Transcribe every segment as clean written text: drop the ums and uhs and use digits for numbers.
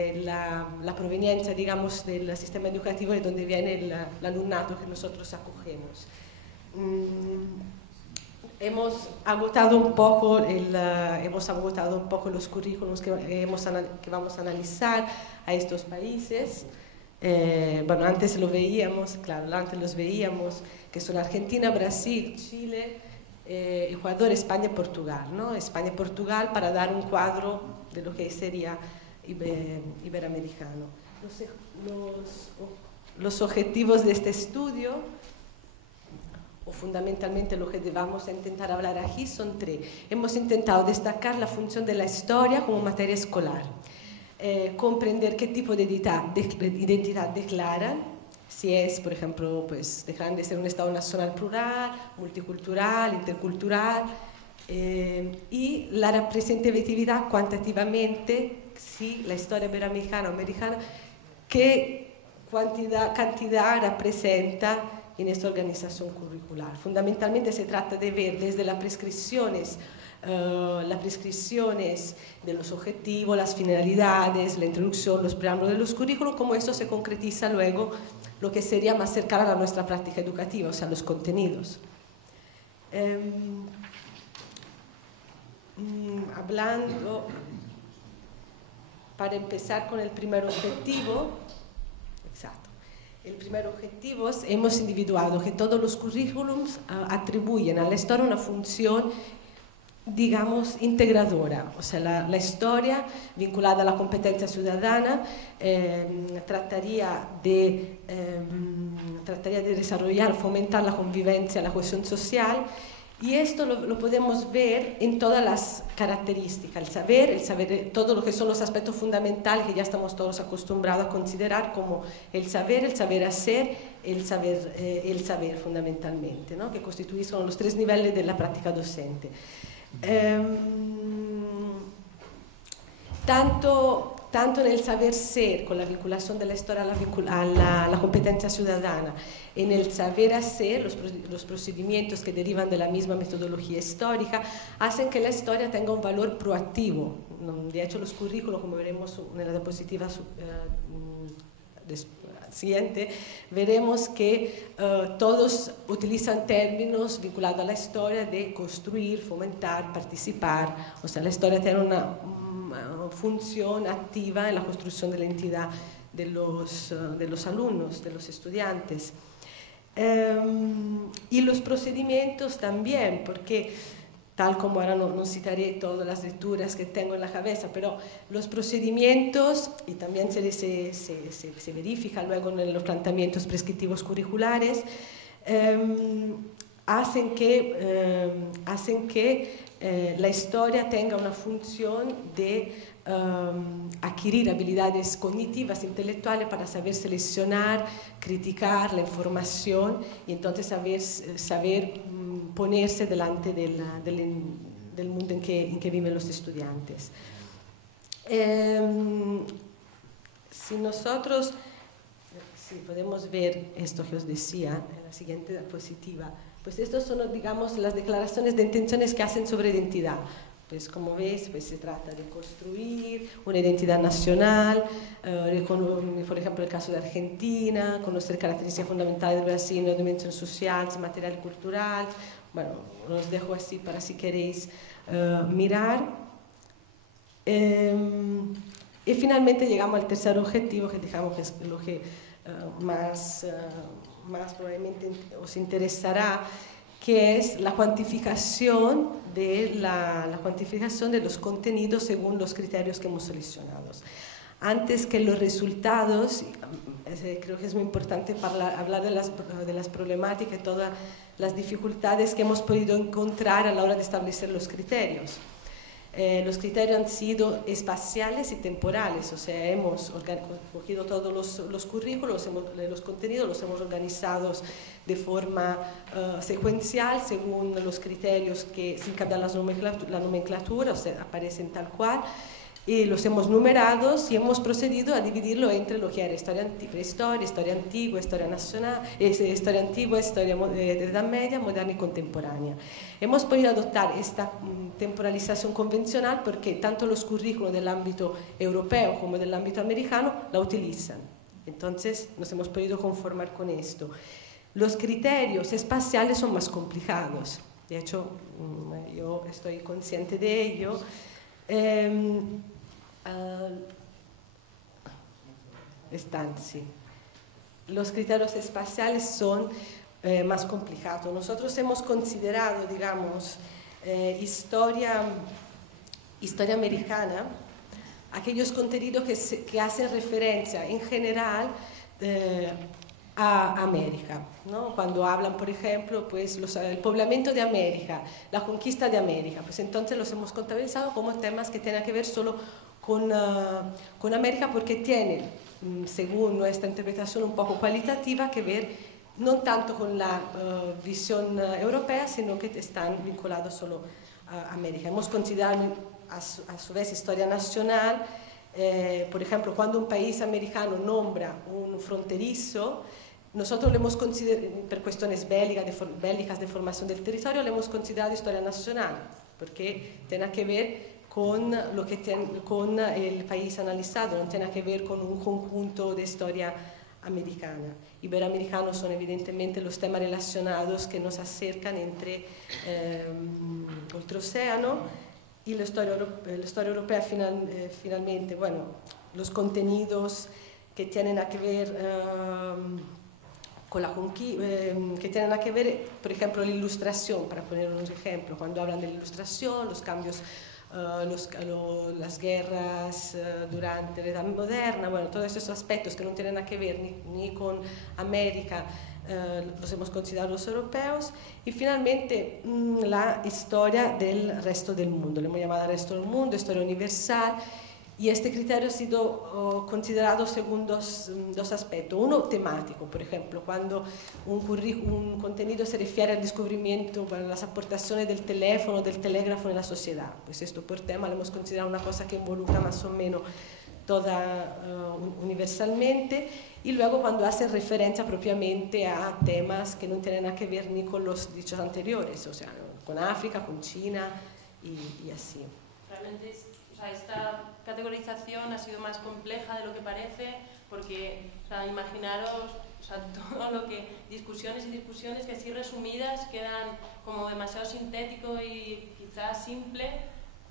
la proveniencia, digamos, del sistema educativo de donde viene el alumnado que nosotros acogemos. Hemos agotado un poco los currículos que vamos a analizar a estos países. Bueno, antes lo veíamos, claro, antes los veíamos, que son Argentina, Brasil, Chile, Ecuador, España y Portugal, ¿no? España y Portugal para dar un cuadro de lo que sería iberoamericano. Los objetivos de este estudio, o fundamentalmente lo que vamos a intentar hablar aquí, son tres. Hemos intentado destacar la función de la historia como materia escolar, comprender qué tipo de identidad declaran, si es, por ejemplo, pues dejan de ser un Estado nacional plural, multicultural, intercultural, y la representatividad cuantitativamente, si la historia iberoamericana o americana, qué cantidad representa en esta organización curricular. Fundamentalmente se trata de ver desde las prescripciones de los objetivos, las finalidades, la introducción, los preámbulos de los currículos, cómo eso se concretiza luego lo que sería más cercano a nuestra práctica educativa, o sea, los contenidos. Hablando, para empezar con el primer objetivo, exacto. El primer objetivo es, hemos individuado que todos los currículums atribuyen a la historia una función, digamos, integradora, o sea, la historia vinculada a la competencia ciudadana trataría de desarrollar, fomentar la convivencia, la cohesión social, y esto lo podemos ver en todas las características, el saber, todo lo que son los aspectos fundamentales que ya estamos todos acostumbrados a considerar como el saber hacer, el saber fundamentalmente, ¿no? Que constituyen los tres niveles de la práctica docente. Tanto en el saber ser, con la vinculación de la historia a la competencia ciudadana, en el saber hacer, los procedimientos que derivan de la misma metodología histórica, hacen que la historia tenga un valor proactivo. De hecho, los currículos, como veremos en la diapositiva siguiente, veremos que todos utilizan términos vinculados a la historia de construir, fomentar, participar. O sea, la historia tiene una función activa en la construcción de la entidad de los alumnos, de los estudiantes. Y los procedimientos también, porque tal como ahora no citaré todas las lecturas que tengo en la cabeza, pero los procedimientos, y también se verifica luego en los planteamientos prescriptivos curriculares, hacen que la historia tenga una función de adquirir habilidades cognitivas, intelectuales, para saber seleccionar, criticar la información y entonces saber ponerse delante del mundo en que viven los estudiantes. Si nosotros, podemos ver esto que os decía en la siguiente diapositiva, pues estas son, digamos, las declaraciones de intenciones que hacen sobre identidad. Pues como veis, pues se trata de construir una identidad nacional, por ejemplo el caso de Argentina, conocer características fundamentales de Brasil, la dimensión social, material y cultural. Bueno, los dejo así para si queréis mirar. Y finalmente llegamos al tercer objetivo, que digamos que es lo que más probablemente os interesará, que es la cuantificación de los contenidos según los criterios que hemos seleccionado. Antes que los resultados, creo que es muy importante hablar de las problemáticas y todas las dificultades que hemos podido encontrar a la hora de establecer los criterios. Los criterios han sido espaciales y temporales, o sea, hemos cogido todos los currículos, los contenidos, los hemos organizado de forma secuencial según los criterios que, sin cambiar la nomenclatura, o sea, aparecen tal cual. Y los hemos numerado y hemos procedido a dividirlo entre lo que era prehistoria, historia antigua, historia nacional, historia antigua, historia de Edad Media, moderna y contemporánea. Hemos podido adoptar esta temporalización convencional porque tanto los currículos del ámbito europeo como del ámbito americano la utilizan. Entonces nos hemos podido conformar con esto. Los criterios espaciales son más complicados. De hecho, yo estoy consciente de ello. Sí. Los criterios espaciales son más complicados. Nosotros hemos considerado, digamos, historia americana, aquellos contenidos que hacen referencia en general a América, ¿no? Cuando hablan, por ejemplo, pues el poblamiento de América, la conquista de América, pues entonces los hemos contabilizado como temas que tienen que ver solo con América, porque tienen, según nuestra interpretación un poco cualitativa, que ver no tanto con la visión europea, sino que están vinculados solo a América. Hemos considerado a su vez historia nacional, por ejemplo, cuando un país americano nombra un fronterizo, nosotros lo hemos considerado, por cuestiones bélicas de formación del territorio, lo hemos considerado historia nacional, porque tiene que ver con el país analizado, no tiene que ver con un conjunto de historia americana. Iberoamericanos son evidentemente los temas relacionados que nos acercan entre ultraocéano y la historia europea finalmente, bueno, los contenidos que tienen a que ver que tienen que ver, por ejemplo, la ilustración, para poner un ejemplo, cuando hablan de la ilustración, los cambios, las guerras durante la Edad Moderna, bueno, todos esos aspectos que no tienen nada que ver ni con América, los hemos considerado los europeos, y finalmente la historia del resto del mundo, le hemos llamado resto del mundo, historia universal. Y este criterio ha sido considerado según dos aspectos. Uno, temático, por ejemplo, cuando un contenido se refiere al descubrimiento, a las aportaciones del teléfono, del telégrafo en la sociedad. Pues esto por tema lo hemos considerado una cosa que involucra más o menos toda universalmente. Y luego cuando hace referencia propiamente a temas que no tienen nada que ver ni con los dichos anteriores, o sea, con África, con China y así. Realmente esta categorización ha sido más compleja de lo que parece, porque imaginaros todo lo que discusiones y discusiones que así resumidas quedan como demasiado sintético y quizás simple,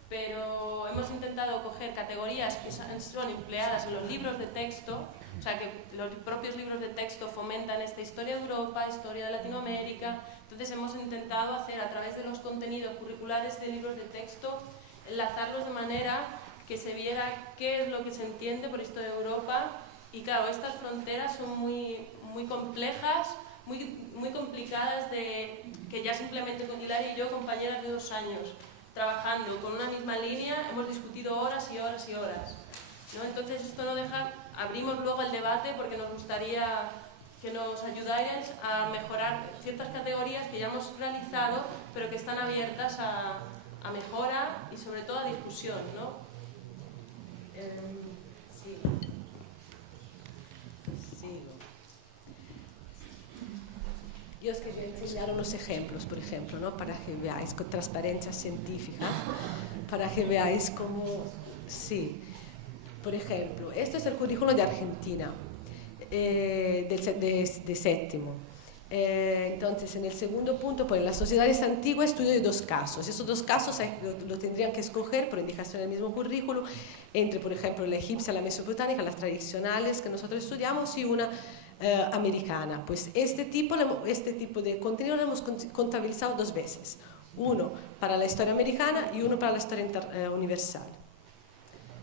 pero hemos intentado coger categorías que son empleadas en los libros de texto, o sea que los propios libros de texto fomentan esta historia de Europa, historia de Latinoamérica. Entonces hemos intentado hacer a través de los contenidos curriculares de libros de texto, enlazarlos de manera que se viera qué es lo que se entiende por historia de Europa. Y claro, estas fronteras son muy complejas, muy complicadas, que ya simplemente con Hilaria y yo, compañeras de 2 años, trabajando con una misma línea, hemos discutido horas y horas y horas, ¿no? Entonces esto no deja, abrimos luego el debate porque nos gustaría que nos ayudáis a mejorar ciertas categorías que ya hemos realizado, pero que están abiertas a mejora y sobre todo a discusión, ¿no? Sí. Yo os quería enseñar unos ejemplos, por ejemplo, ¿no? Para que veáis con transparencia científica, para que veáis cómo, sí. Por ejemplo, este es el currículo de Argentina, de séptimo. Entonces, en el segundo punto, pues las sociedades antiguas, estudio de 2 casos. Esos 2 casos lo tendrían que escoger por indicación del mismo currículo, entre, por ejemplo, la egipcia, la mesopotámica, las tradicionales que nosotros estudiamos, y una americana. Pues este tipo de contenido lo hemos contabilizado 2 veces. Uno para la historia americana y uno para la historia universal.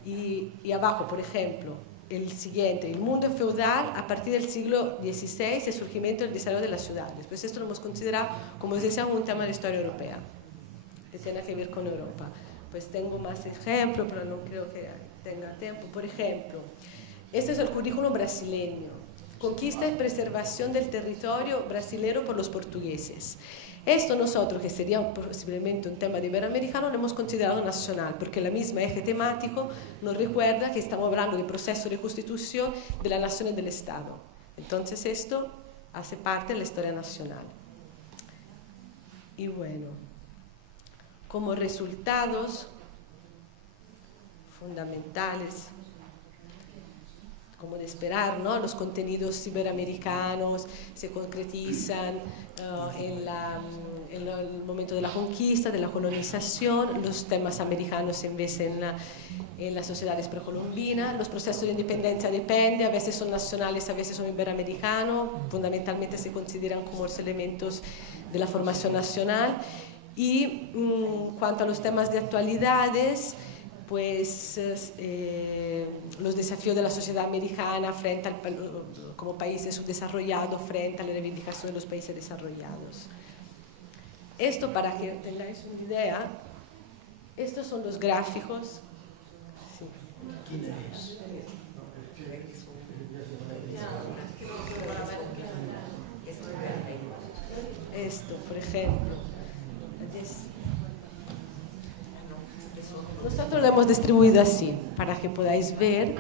Y abajo, por ejemplo, el siguiente, el mundo feudal a partir del siglo XVI, el surgimiento y el desarrollo de las ciudades. Pues esto lo hemos considerado, como os decía, un tema de historia europea, que tiene que ver con Europa. Pues tengo más ejemplos, pero no creo que tenga tiempo. Por ejemplo, este es el currículum brasileño. conquista y preservación del territorio brasileño por los portugueses. Esto nosotros, que sería posiblemente un tema de iberoamericano, lo hemos considerado nacional, porque la misma eje temático nos recuerda que estamos hablando del proceso de constitución de la nación y del Estado. Entonces esto hace parte de la historia nacional. Y bueno, como resultados fundamentales, como de esperar, ¿no? Los contenidos iberoamericanos se concretizan en el momento de la conquista, de la colonización, los temas americanos en vez en las sociedades precolombinas, los procesos de independencia dependen, a veces son nacionales, a veces son iberoamericanos, fundamentalmente se consideran como los elementos de la formación nacional. Y cuanto a los temas de actualidades, pues los desafíos de la sociedad americana frente como países subdesarrollados frente a la reivindicación de los países desarrollados. Esto, para que tengáis una idea, estos son los gráficos. Sí. Esto, por ejemplo. Nosotros lo hemos distribuido así, para que podáis ver.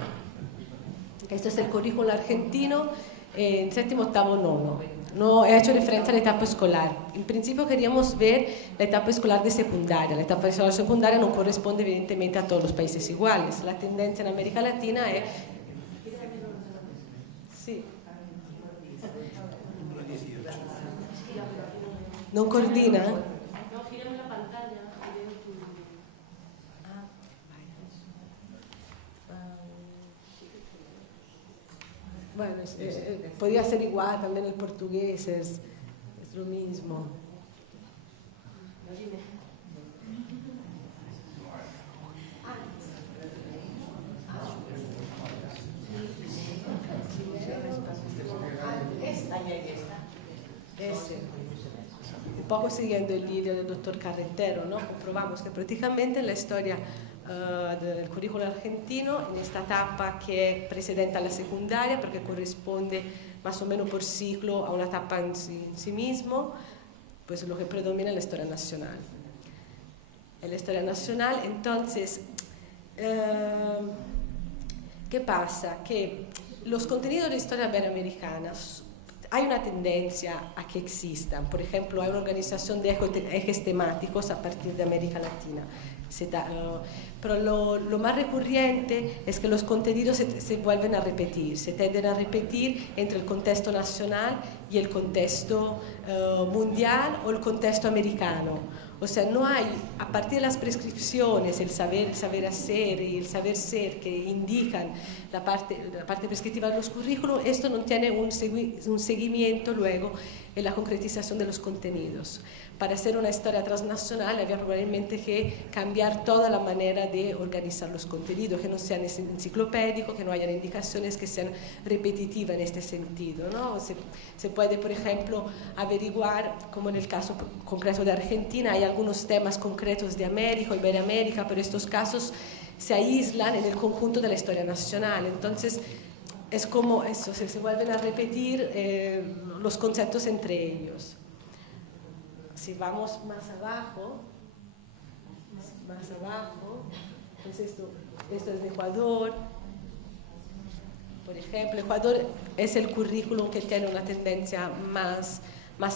Esto es el currículo argentino en séptimo, octavo, nono. No he hecho referencia a la etapa escolar. En principio queríamos ver la etapa escolar de secundaria. La etapa escolar secundaria no corresponde evidentemente a todos los países iguales. La tendencia en América Latina es... Sí. ¿No coordina? Bueno, podría ser igual, también el portugués es lo mismo. Ese. Un poco siguiendo el líder del doctor Carretero, ¿no? Comprobamos que prácticamente la historia del currículo argentino en esta etapa que precedente a la secundaria, porque corresponde más o menos por ciclo a una etapa en sí mismo, pues lo que predomina es la historia nacional. En la historia nacional, entonces, ¿qué pasa? Que los contenidos de la historia iberoamericana hay una tendencia a que existan. Por ejemplo, hay una organización de ejes temáticos a partir de América Latina. Pero lo más recurrente es que los contenidos se vuelven a repetir, se tienden a repetir entre el contexto nacional y el contexto mundial o el contexto americano. O sea, no hay, a partir de las prescripciones, el saber hacer y el saber ser que indican la parte prescriptiva de los currículos, esto no tiene un seguimiento luego en la concretización de los contenidos. Para hacer una historia transnacional había probablemente que cambiar toda la manera de organizar los contenidos, que no sean enciclopédicos, que no hayan indicaciones que sean repetitivas en este sentido, ¿no? Se puede, por ejemplo, averiguar, como en el caso concreto de Argentina, hay algunos temas concretos de América o Iberoamérica, pero estos casos se aíslan en el conjunto de la historia nacional. Entonces, es como eso, se vuelven a repetir los conceptos entre ellos. Si vamos más abajo, pues esto es de Ecuador. Por ejemplo, Ecuador es el currículum que tiene una tendencia más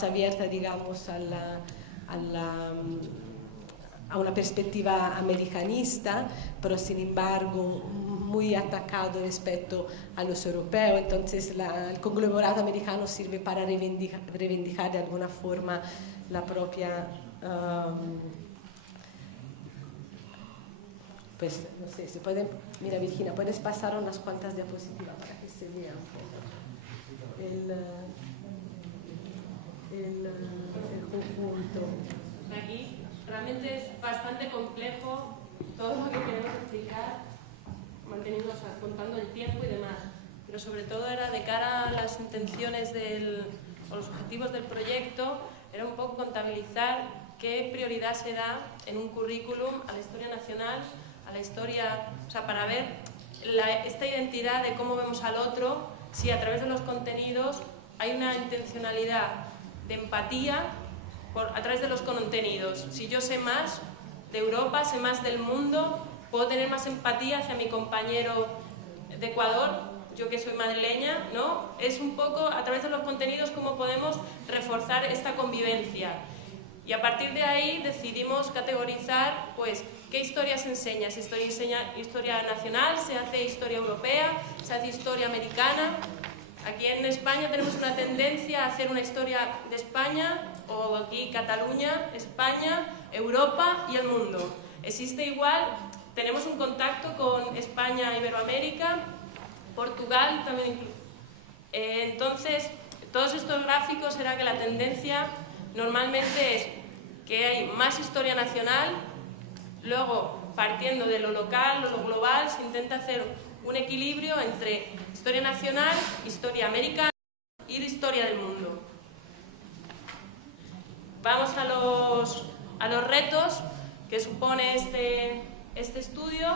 abierta, digamos, a una perspectiva americanista, pero sin embargo muy atacado respecto a los europeos. Entonces el conglomerado americano sirve para reivindicar de alguna forma la propia, pues no sé, se pueden, mira Virginia, puedes pasar unas cuantas diapositivas para que se vea un poco el conjunto. Aquí realmente es bastante complejo todo lo que queremos explicar, manteniendo, o sea, contando el tiempo y demás, pero sobre todo era de cara a las intenciones o los objetivos del proyecto, era un poco contabilizar qué prioridad se da en un currículum a la historia nacional, a la historia, o sea, para ver esta identidad de cómo vemos al otro, si a través de los contenidos hay una intencionalidad de empatía a través de los contenidos. Si yo sé más de Europa, sé más del mundo, puedo tener más empatía hacia mi compañero de Ecuador, yo que soy madrileña, ¿no? Es un poco a través de los contenidos cómo podemos reforzar esta convivencia. Y a partir de ahí decidimos categorizar, pues, qué historia se enseña. Si enseña historia nacional, se hace historia europea, se hace historia americana. Aquí en España tenemos una tendencia a hacer una historia de España, o aquí Cataluña, España, Europa y el mundo. Existe igual, tenemos un contacto con España, Iberoamérica, Portugal también incluso. Entonces, todos estos gráficos será que la tendencia normalmente es que hay más historia nacional, luego partiendo de lo local o lo global se intenta hacer un equilibrio entre historia nacional, historia americana y la historia del mundo. Vamos a los retos que supone este estudio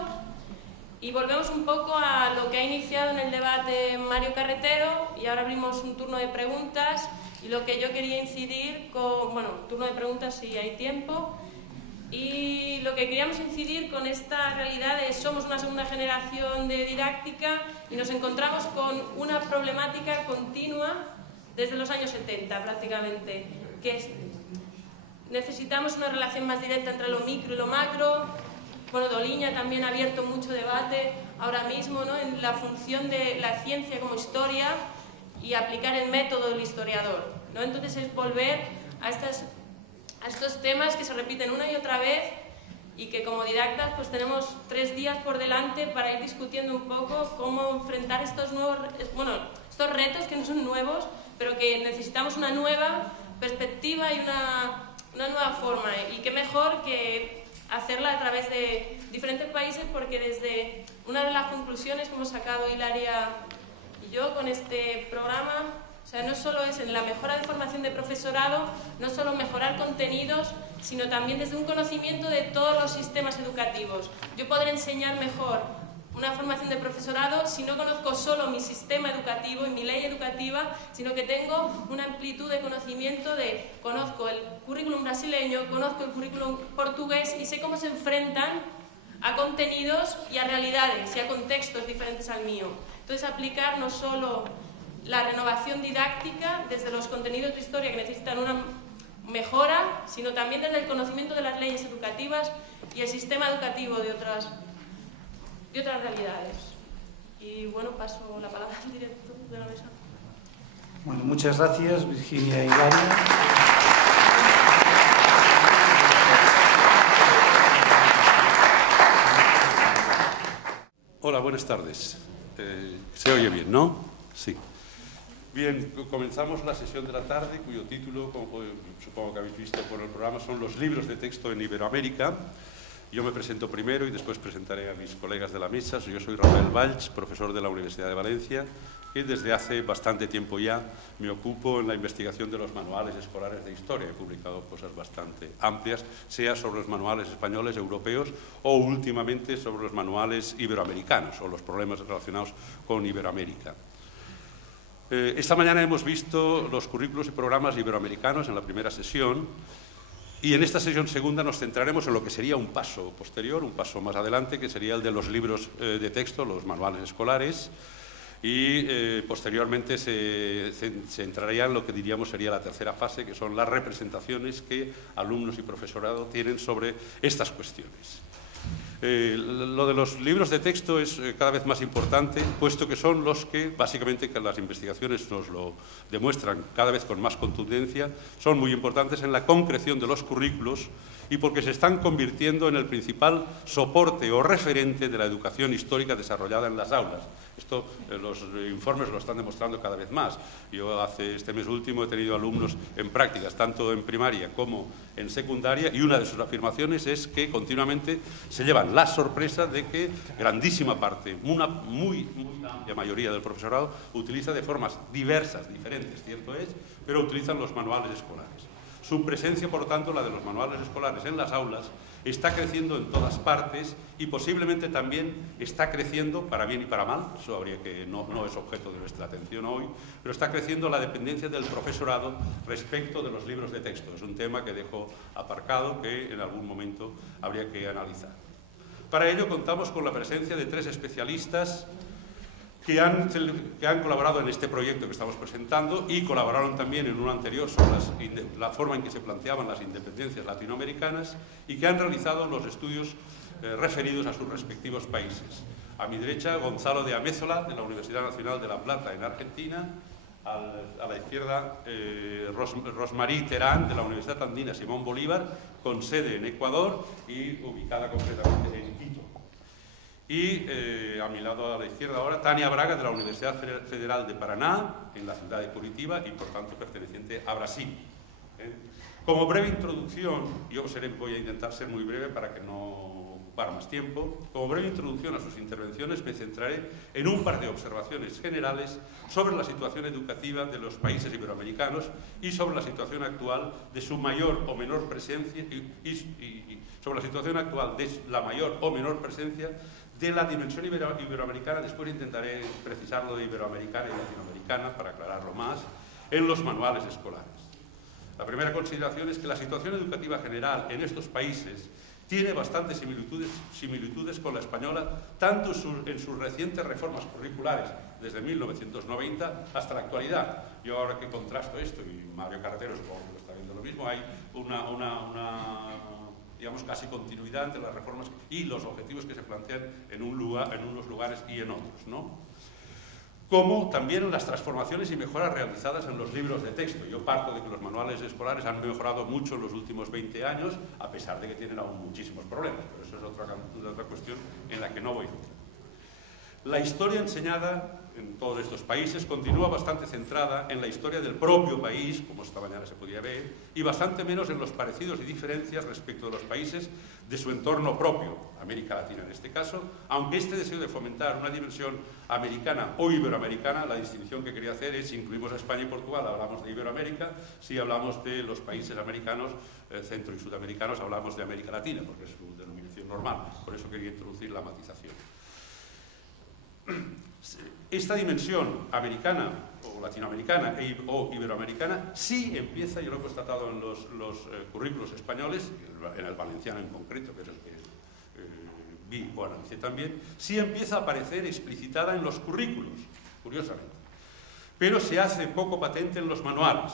y volvemos un poco a lo que ha iniciado en el debate Mario Carretero, y ahora abrimos un turno de preguntas. Y lo que yo quería incidir turno de preguntas si hay tiempo, y lo que queríamos incidir con esta realidad es somos una segunda generación de didáctica y nos encontramos con una problemática continua desde los años 70 prácticamente, que es necesitamos una relación más directa entre lo micro y lo macro. Bueno, Doliña también ha abierto mucho debate ahora mismo, ¿no?, en la función de la ciencia como historia y aplicar el método del historiador, ¿no? Entonces es volver a estos temas que se repiten una y otra vez y que como didactas pues tenemos 3 días por delante para ir discutiendo un poco cómo enfrentar estos retos que no son nuevos, pero que necesitamos una nueva perspectiva y una nueva forma. Y qué mejor que hacerla a través de diferentes países, porque desde una de las conclusiones que hemos sacado Hilaria y yo con este programa, o sea, no solo es en la mejora de formación de profesorado, no solo mejorar contenidos, sino también desde un conocimiento de todos los sistemas educativos. Yo podré enseñar mejor una formación de profesorado si no conozco solo mi sistema educativo y mi ley educativa, sino que tengo una amplitud de conocimiento conozco el currículum brasileño, conozco el currículum portugués y sé cómo se enfrentan a contenidos y a realidades y a contextos diferentes al mío. Entonces, aplicar no solo la renovación didáctica desde los contenidos de historia que necesitan una mejora, sino también desde el conocimiento de las leyes educativas y el sistema educativo de otras realidades. Y bueno, paso la palabra al director de la mesa. Bueno, muchas gracias, Virginia y Hilaria. Hola, buenas tardes. ¿Se oye bien, no? Sí. Bien, comenzamos la sesión de la tarde, cuyo título, como supongo que habéis visto por el programa, son los libros de texto en Iberoamérica. Yo me presento primero y después presentaré a mis colegas de la mesa. Yo soy Rafael Valls, profesor de la Universidad de Valencia, y desde hace bastante tiempo ya me ocupo en la investigación de los manuales escolares de historia. He publicado cosas bastante amplias, sea sobre los manuales españoles, europeos, o últimamente sobre los manuales iberoamericanos o los problemas relacionados con Iberoamérica. Esta mañana hemos visto los currículos y programas iberoamericanos en la primera sesión, y en esta sesión segunda nos centraremos en lo que sería un paso posterior, un paso más adelante, que sería el de los libros de texto, los manuales escolares, y posteriormente se entraría en lo que diríamos sería la tercera fase, que son las representaciones que alumnos y profesorado tienen sobre estas cuestiones. Lo de los libros de texto es cada vez más importante, puesto que son los que, básicamente, que las investigaciones nos lo demuestran cada vez con más contundencia, son muy importantes en la concreción de los currículos y porque se están convirtiendo en el principal soporte o referente de la educación histórica desarrollada en las aulas. Esto los informes lo están demostrando cada vez más. Yo este mes último he tenido alumnos en prácticas, tanto en primaria como en secundaria, y una de sus afirmaciones es que continuamente se llevan la sorpresa de que grandísima parte, una muy amplia mayoría del profesorado utiliza de formas diversas, diferentes, cierto es, pero utilizan los manuales escolares. Su presencia, por lo tanto, la de los manuales escolares en las aulas, está creciendo en todas partes y posiblemente también está creciendo, para bien y para mal, eso habría que no es objeto de nuestra atención hoy, pero está creciendo la dependencia del profesorado respecto de los libros de texto. Es un tema que dejo aparcado, que en algún momento habría que analizar. Para ello contamos con la presencia de 3 especialistas que han colaborado en este proyecto que estamos presentando y colaboraron también en uno anterior sobre la forma en que se planteaban las independencias latinoamericanas y que han realizado los estudios referidos a sus respectivos países. A mi derecha, Gonzalo de Amézola, de la Universidad Nacional de La Plata, en Argentina. A la izquierda, Rosmarie Terán, de la Universidad Andina Simón Bolívar, con sede en Ecuador y ubicada concretamente en Quito. Y a mi lado a la izquierda ahora, Tania Braga, de la Universidad Federal de Paraná, en la ciudad de Curitiba y por tanto perteneciente a Brasil. Como breve introducción, yo voy a intentar ser muy breve para que no ocupar más tiempo, como breve introducción a sus intervenciones me centraré en un par de observaciones generales sobre la situación educativa de los países iberoamericanos y sobre la situación actual de su mayor o menor presencia y sobre la situación actual de la mayor o menor presencia de la dimensión iberoamericana. Después intentaré precisarlo de iberoamericana y latinoamericana para aclararlo más en los manuales escolares. La primera consideración es que la situación educativa general en estos países tiene bastantes similitudes con la española, tanto en sus recientes reformas curriculares, desde 1990 hasta la actualidad. Yo ahora que contrasto esto, y Mario Carretero supongo que lo está viendo lo mismo, hay digamos, casi continuidad entre las reformas y los objetivos que se plantean en unos lugares y en otros, ¿no? Como también las transformaciones y mejoras realizadas en los libros de texto. Yo parto de que los manuales escolares han mejorado mucho en los últimos 20 años, a pesar de que tienen aún muchísimos problemas, pero eso es otra cuestión en la que no voy a entrar. La historia enseñada en todos estos países continúa bastante centrada en la historia del propio país, como esta mañana se podía ver, y bastante menos en los parecidos y diferencias respecto de los países de su entorno propio, América Latina en este caso, aunque este deseo de fomentar una dimensión americana o iberoamericana, la distinción que quería hacer es si incluimos a España y Portugal, hablamos de Iberoamérica, si hablamos de los países americanos, centro y sudamericanos, hablamos de América Latina, porque es su denominación normal, por eso quería introducir la matización. Esta dimensión americana o latinoamericana o iberoamericana sí empieza, yo lo he constatado en los currículos españoles, en el valenciano en concreto, que es el que vi o analicé también, sí empieza a aparecer explicitada en los currículos, curiosamente, pero se hace poco patente en los manuales.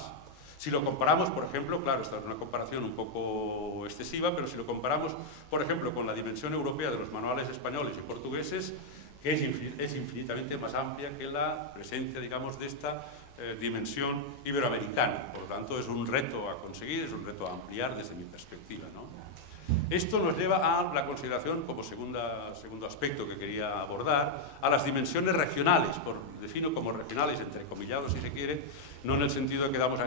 Si lo comparamos, por ejemplo, claro, esta es una comparación un poco excesiva, pero si lo comparamos, por ejemplo, con la dimensión europea de los manuales españoles y portugueses, que es infinitamente más amplia que la presencia, digamos, de esta dimensión iberoamericana. Por lo tanto, es un reto a conseguir, es un reto a ampliar desde mi perspectiva, ¿no? Esto nos lleva a la consideración, como segundo aspecto que quería abordar, a las dimensiones regionales, defino como regionales, entrecomillados si se quiere, no en el sentido de que quedamos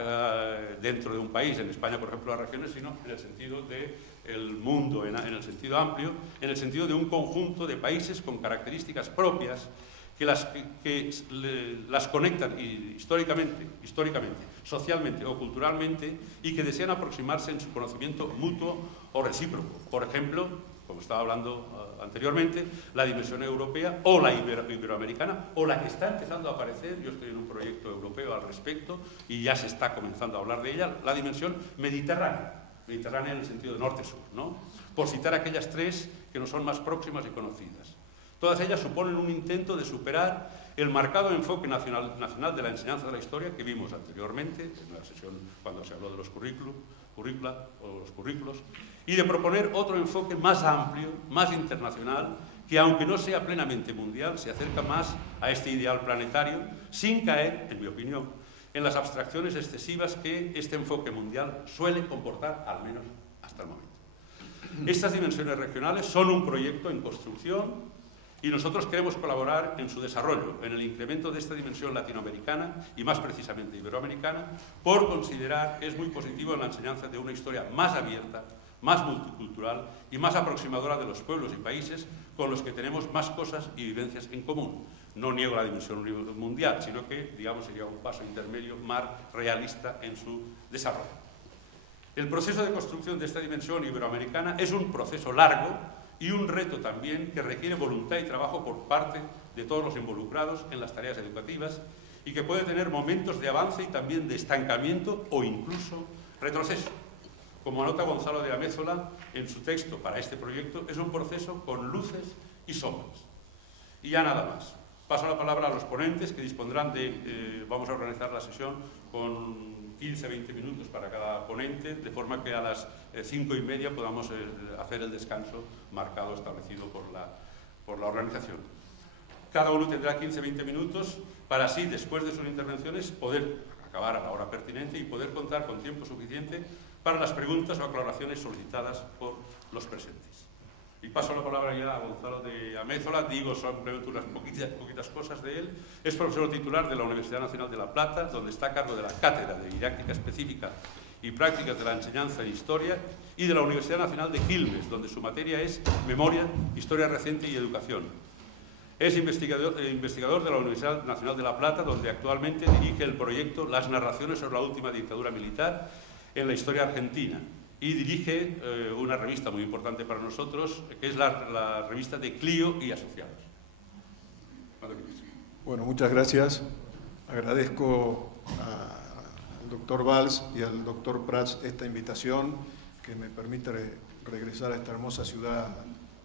dentro de un país, en España por ejemplo las regiones, sino en el sentido del mundo, en el sentido amplio, en el sentido de un conjunto de países con características propias que las conectan históricamente, socialmente o culturalmente y que desean aproximarse en su conocimiento mutuo o recíproco. Por ejemplo, como estaba hablando anteriormente, la dimensión europea o la iberoamericana o la que está empezando a aparecer, yo estoy en un proyecto europeo al respecto y ya se está comenzando a hablar de ella, la dimensión mediterránea en el sentido de norte-sur, ¿no? Por citar aquellas 3 que nos son más próximas y conocidas. Todas ellas suponen un intento de superar el marcado enfoque nacional de la enseñanza de la historia que vimos anteriormente, en la sesión cuando se habló de los currículos, y de proponer otro enfoque más amplio, más internacional, que aunque no sea plenamente mundial, se acerca más a este ideal planetario, sin caer, en mi opinión, en las abstracciones excesivas que este enfoque mundial suele comportar, al menos hasta el momento. Estas dimensiones regionales son un proyecto en construcción y nosotros queremos colaborar en su desarrollo, en el incremento de esta dimensión latinoamericana y más precisamente iberoamericana, por considerar que es muy positivo en la enseñanza de una historia más abierta, más multicultural y más aproximadora de los pueblos y países con los que tenemos más cosas y vivencias en común. No niego la dimensión mundial, sino que, digamos, sería un paso intermedio más realista en su desarrollo. El proceso de construcción de esta dimensión iberoamericana es un proceso largo y un reto también que requiere voluntad y trabajo por parte de todos los involucrados en las tareas educativas y que puede tener momentos de avance y también de estancamiento o incluso retroceso. Como anota Gonzalo de Amézola en su texto para este proyecto, es un proceso con luces y sombras. Y ya nada más. Paso la palabra a los ponentes que dispondrán de, vamos a organizar la sesión con 15-20 minutos para cada ponente, de forma que a las 5:30 podamos hacer el descanso marcado, establecido por la organización. Cada uno tendrá 15-20 minutos para así, después de sus intervenciones, poder acabar a la hora pertinente y poder contar con tiempo suficiente para las preguntas o aclaraciones solicitadas por los presentes. Y paso la palabra ya a Gonzalo de Amézola. Digo simplemente unas poquitas cosas de él. Es profesor titular de la Universidad Nacional de La Plata, donde está a cargo de la Cátedra de Didáctica Específica y Prácticas de la Enseñanza en Historia, y de la Universidad Nacional de Quilmes, donde su materia es Memoria, Historia Reciente y Educación. Es investigador de la Universidad Nacional de La Plata, donde actualmente dirige el proyecto Las narraciones sobre la última dictadura militar en la historia argentina, y dirige una revista muy importante para nosotros, que es la revista de Clio y Asociados. Bueno, muchas gracias. Agradezco al doctor Valls y al doctor Prats esta invitación que me permite regresar a esta hermosa ciudad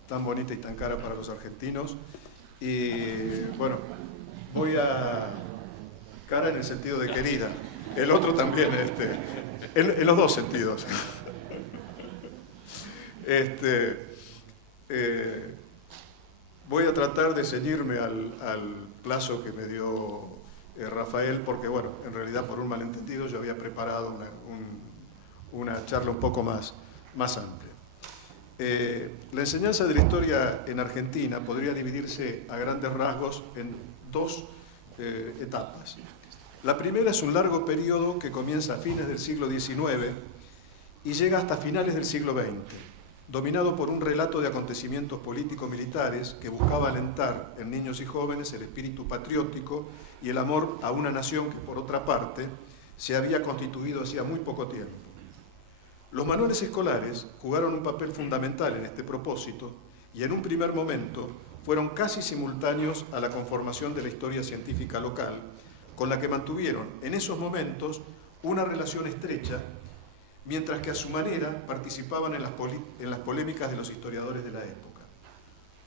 tan bonita y tan cara para los argentinos. Y bueno, voy a cara en el sentido de querida, el otro también, en los dos sentidos. Voy a tratar de ceñirme al plazo que me dio Rafael, porque bueno, en realidad por un malentendido yo había preparado una charla un poco más amplia. La enseñanza de la historia en Argentina podría dividirse a grandes rasgos en dos etapas. La primera es un largo periodo que comienza a fines del siglo XIX y llega hasta finales del siglo XX, dominado por un relato de acontecimientos político-militares que buscaba alentar en niños y jóvenes el espíritu patriótico y el amor a una nación que, por otra parte, se había constituido hacía muy poco tiempo. Los manuales escolares jugaron un papel fundamental en este propósito y en un primer momento fueron casi simultáneos a la conformación de la historia científica local, con la que mantuvieron en esos momentos una relación estrecha, mientras que a su manera participaban en las polémicas de los historiadores de la época.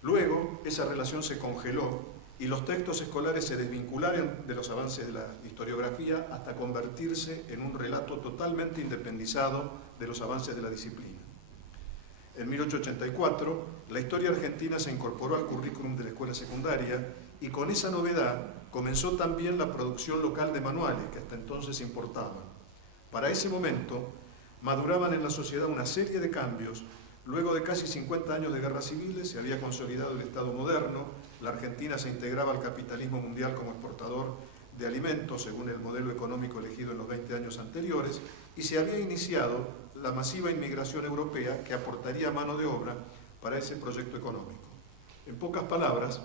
Luego, esa relación se congeló y los textos escolares se desvincularon de los avances de la historiografía hasta convertirse en un relato totalmente independizado de los avances de la disciplina. En 1884, la historia argentina se incorporó al currículum de la escuela secundaria y con esa novedad comenzó también la producción local de manuales que hasta entonces se importaban. Para ese momento, maduraban en la sociedad una serie de cambios. Luego de casi 50 años de guerras civiles se había consolidado el Estado moderno, la Argentina se integraba al capitalismo mundial como exportador de alimentos según el modelo económico elegido en los 20 años anteriores y se había iniciado la masiva inmigración europea que aportaría mano de obra para ese proyecto económico. En pocas palabras,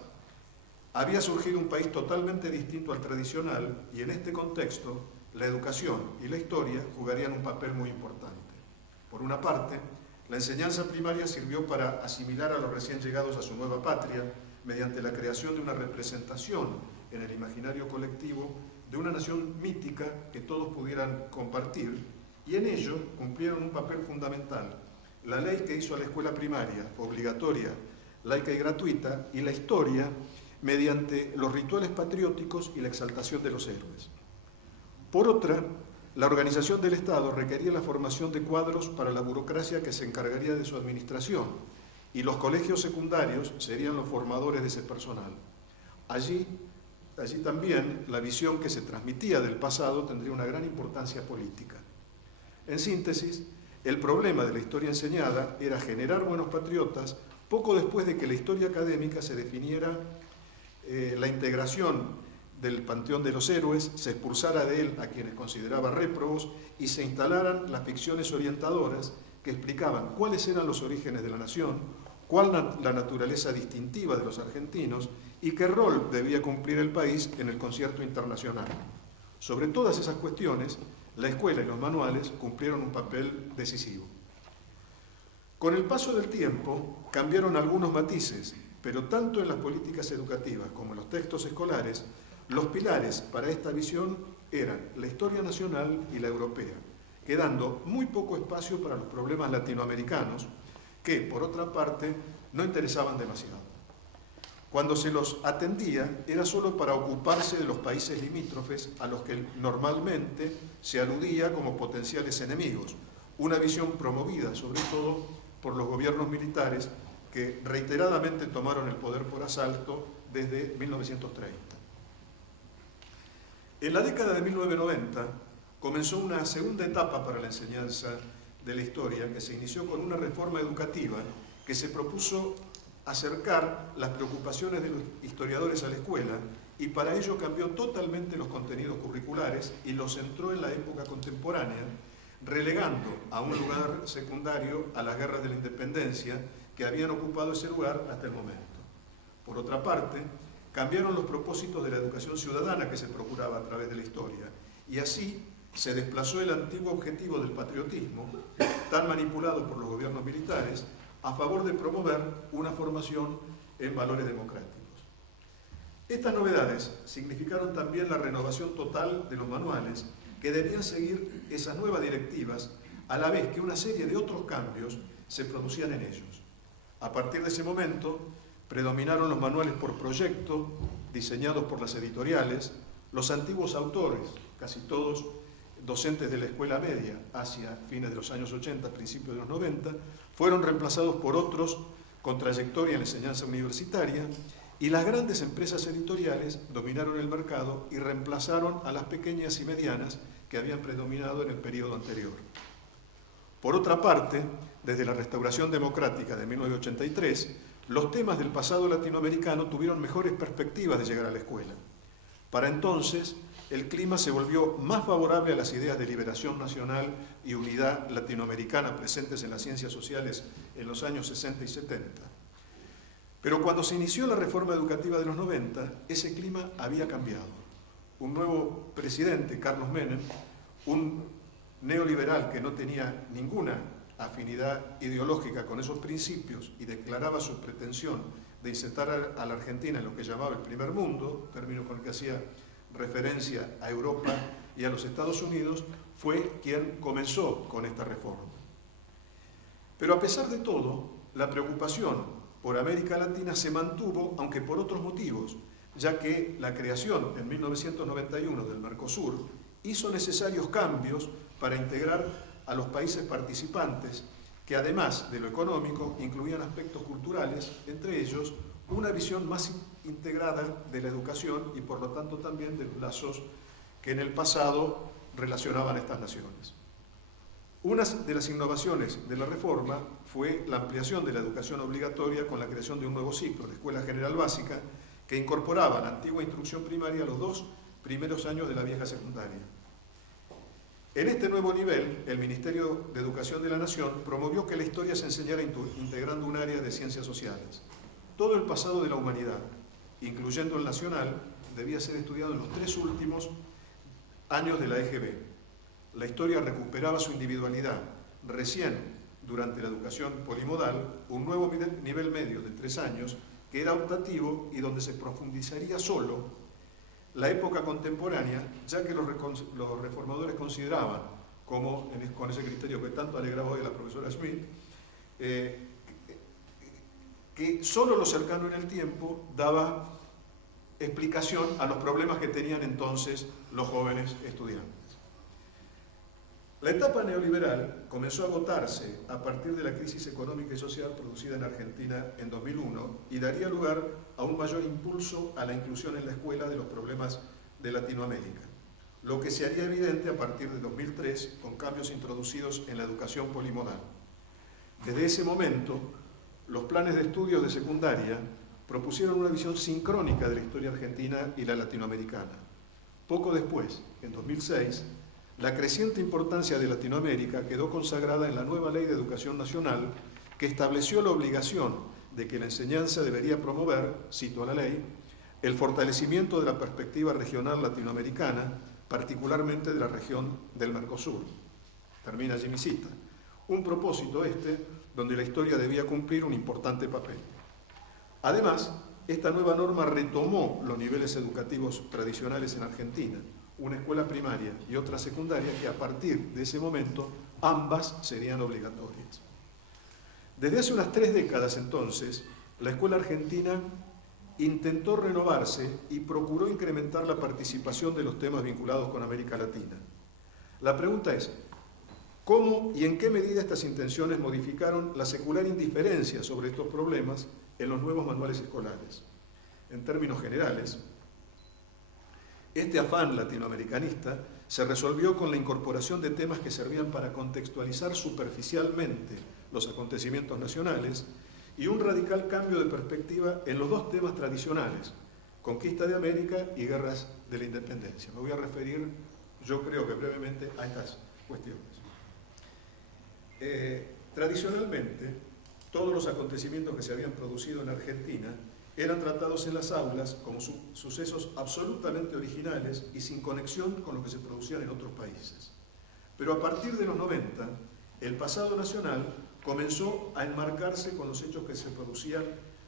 había surgido un país totalmente distinto al tradicional y en este contexto la educación y la historia jugarían un papel muy importante. Por una parte, la enseñanza primaria sirvió para asimilar a los recién llegados a su nueva patria mediante la creación de una representación en el imaginario colectivo de una nación mítica que todos pudieran compartir, y en ello cumplieron un papel fundamental la ley que hizo a la escuela primaria obligatoria, laica y gratuita, y la historia mediante los rituales patrióticos y la exaltación de los héroes. Por otra, la organización del Estado requería la formación de cuadros para la burocracia que se encargaría de su administración, y los colegios secundarios serían los formadores de ese personal. Allí también la visión que se transmitía del pasado tendría una gran importancia política. En síntesis, el problema de la historia enseñada era generar buenos patriotas poco después de que la historia académica se definiera la integración del panteón de los héroes, se expulsara de él a quienes consideraba réprobos y se instalaran las ficciones orientadoras que explicaban cuáles eran los orígenes de la nación, cuál la naturaleza distintiva de los argentinos y qué rol debía cumplir el país en el concierto internacional. Sobre todas esas cuestiones, la escuela y los manuales cumplieron un papel decisivo. Con el paso del tiempo cambiaron algunos matices, pero tanto en las políticas educativas como en los textos escolares, los pilares para esta visión eran la historia nacional y la europea, quedando muy poco espacio para los problemas latinoamericanos, que, por otra parte, no interesaban demasiado. Cuando se los atendía, era solo para ocuparse de los países limítrofes a los que normalmente se aludía como potenciales enemigos, una visión promovida, sobre todo, por los gobiernos militares que reiteradamente tomaron el poder por asalto desde 1930. En la década de 1990 comenzó una segunda etapa para la enseñanza de la historia, que se inició con una reforma educativa que se propuso acercar las preocupaciones de los historiadores a la escuela, y para ello cambió totalmente los contenidos curriculares y los centró en la época contemporánea, relegando a un lugar secundario a las guerras de la independencia que habían ocupado ese lugar hasta el momento. Por otra parte, cambiaron los propósitos de la educación ciudadana que se procuraba a través de la historia, y así se desplazó el antiguo objetivo del patriotismo, tan manipulado por los gobiernos militares, a favor de promover una formación en valores democráticos. Estas novedades significaron también la renovación total de los manuales, que debían seguir esas nuevas directivas, a la vez que una serie de otros cambios se producían en ellos. A partir de ese momento, predominaron los manuales por proyecto, diseñados por las editoriales. Los antiguos autores, casi todos docentes de la escuela media, hacia fines de los años 80, principios de los 90, fueron reemplazados por otros con trayectoria en la enseñanza universitaria, y las grandes empresas editoriales dominaron el mercado y reemplazaron a las pequeñas y medianas que habían predominado en el periodo anterior. Por otra parte, desde la Restauración Democrática de 1983, los temas del pasado latinoamericano tuvieron mejores perspectivas de llegar a la escuela. Para entonces, el clima se volvió más favorable a las ideas de liberación nacional y unidad latinoamericana presentes en las ciencias sociales en los años 60 y 70. Pero cuando se inició la reforma educativa de los 90, ese clima había cambiado. Un nuevo presidente, Carlos Menem, un neoliberal que no tenía ninguna afinidad ideológica con esos principios y declaraba su pretensión de insertar a la Argentina en lo que llamaba el primer mundo, término con el que hacía referencia a Europa y a los Estados Unidos, fue quien comenzó con esta reforma. Pero a pesar de todo, la preocupación por América Latina se mantuvo, aunque por otros motivos, ya que la creación en 1991 del Mercosur hizo necesarios cambios para integrar a los países participantes, que además de lo económico incluían aspectos culturales, entre ellos una visión más integrada de la educación y por lo tanto también de los lazos que en el pasado relacionaban a estas naciones. Una de las innovaciones de la reforma fue la ampliación de la educación obligatoria con la creación de un nuevo ciclo, la Escuela General Básica, que incorporaba la antigua instrucción primaria a los 2 primeros años de la vieja secundaria. En este nuevo nivel, el Ministerio de Educación de la Nación promovió que la historia se enseñara integrando un área de ciencias sociales. Todo el pasado de la humanidad, incluyendo el nacional, debía ser estudiado en los 3 últimos años de la EGB. La historia recuperaba su individualidad. Recién, durante la educación polimodal, un nuevo nivel medio de 3 años, que era optativo y donde se profundizaría solo la época contemporánea, ya que los reformadores consideraban, como con ese criterio que tanto alegraba hoy a la profesora Schmidt, que solo lo cercano en el tiempo daba explicación a los problemas que tenían entonces los jóvenes estudiantes. La etapa neoliberal comenzó a agotarse a partir de la crisis económica y social producida en Argentina en 2001 y daría lugar a un mayor impulso a la inclusión en la escuela de los problemas de Latinoamérica, lo que se haría evidente a partir de 2003 con cambios introducidos en la educación polimodal. Desde ese momento, los planes de estudios de secundaria propusieron una visión sincrónica de la historia argentina y la latinoamericana. Poco después, en 2006, la creciente importancia de Latinoamérica quedó consagrada en la nueva Ley de Educación Nacional, que estableció la obligación de que la enseñanza debería promover, cito a la ley, el fortalecimiento de la perspectiva regional latinoamericana, particularmente de la región del Mercosur. Termina allí mi cita. Un propósito donde la historia debía cumplir un importante papel. Además, esta nueva norma retomó los niveles educativos tradicionales en Argentina, una escuela primaria y otra secundaria, que a partir de ese momento ambas serían obligatorias. Desde hace unas 3 décadas entonces, la escuela argentina intentó renovarse y procuró incrementar la participación de los temas vinculados con América Latina. La pregunta es, ¿cómo y en qué medida estas intenciones modificaron la secular indiferencia sobre estos problemas en los nuevos manuales escolares? En términos generales, este afán latinoamericanista se resolvió con la incorporación de temas que servían para contextualizar superficialmente los acontecimientos nacionales y un radical cambio de perspectiva en los dos temas tradicionales, conquista de América y guerras de la independencia. Me voy a referir, yo creo que brevemente, a estas cuestiones. Tradicionalmente, todos los acontecimientos que se habían producido en Argentina eran tratados en las aulas como sucesos absolutamente originales y sin conexión con lo que se producían en otros países. Pero a partir de los 90, el pasado nacional comenzó a enmarcarse con los hechos que se producían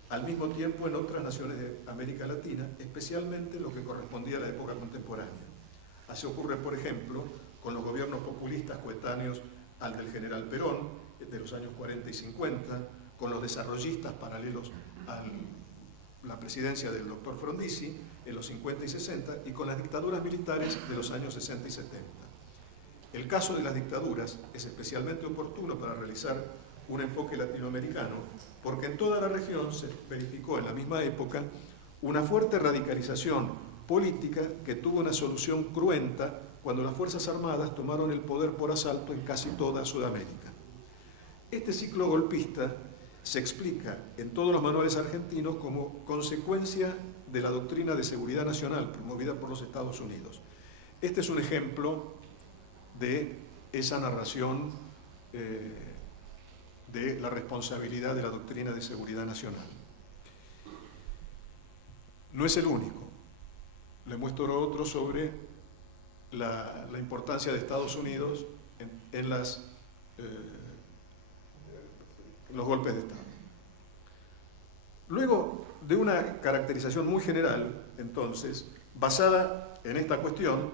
al mismo tiempo en otras naciones de América Latina, especialmente lo que correspondía a la época contemporánea. Así ocurre, por ejemplo, con los gobiernos populistas coetáneos al del general Perón, de los años 40 y 50, con los desarrollistas paralelos a la presidencia del doctor Frondizi en los 50 y 60, y con las dictaduras militares de los años 60 y 70. El caso de las dictaduras es especialmente oportuno para realizar un enfoque latinoamericano, porque en toda la región se verificó en la misma época una fuerte radicalización política que tuvo una solución cruenta cuando las Fuerzas Armadas tomaron el poder por asalto en casi toda Sudamérica. Este ciclo golpista se explica en todos los manuales argentinos como consecuencia de la doctrina de seguridad nacional promovida por los Estados Unidos. Este es un ejemplo de esa narración de la responsabilidad de la doctrina de seguridad nacional. No es el único. Le muestro otro sobre la importancia de Estados Unidos en los golpes de Estado. Luego de una caracterización muy general, entonces, basada en esta cuestión,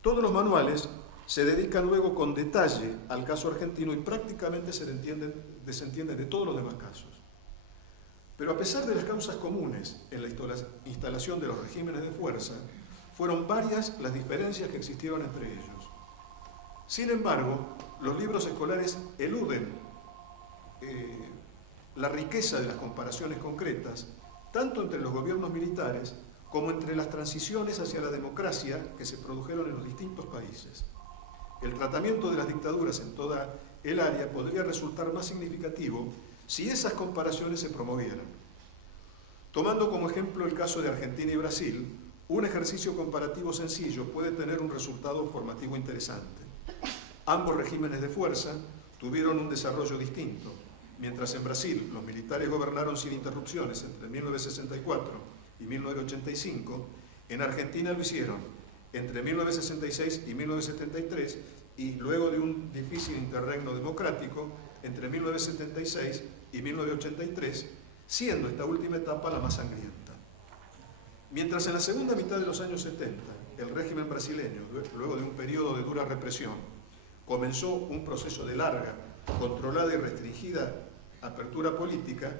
todos los manuales se dedican luego con detalle al caso argentino y prácticamente se desentienden de todos los demás casos. Pero a pesar de las causas comunes en la instalación de los regímenes de fuerza, fueron varias las diferencias que existieron entre ellos. Sin embargo, los libros escolares eluden la riqueza de las comparaciones concretas, tanto entre los gobiernos militares como entre las transiciones hacia la democracia que se produjeron en los distintos países. El tratamiento de las dictaduras en toda el área podría resultar más significativo si esas comparaciones se promovieran. Tomando como ejemplo el caso de Argentina y Brasil, un ejercicio comparativo sencillo puede tener un resultado formativo interesante. Ambos regímenes de fuerza tuvieron un desarrollo distinto. Mientras en Brasil los militares gobernaron sin interrupciones entre 1964 y 1985, en Argentina lo hicieron entre 1966 y 1973 y luego de un difícil interregno democrático entre 1976 y 1983, siendo esta última etapa la más sangrienta. Mientras en la segunda mitad de los años 70 el régimen brasileño, luego de un periodo de dura represión, comenzó un proceso de larga, controlada y restringida apertura política,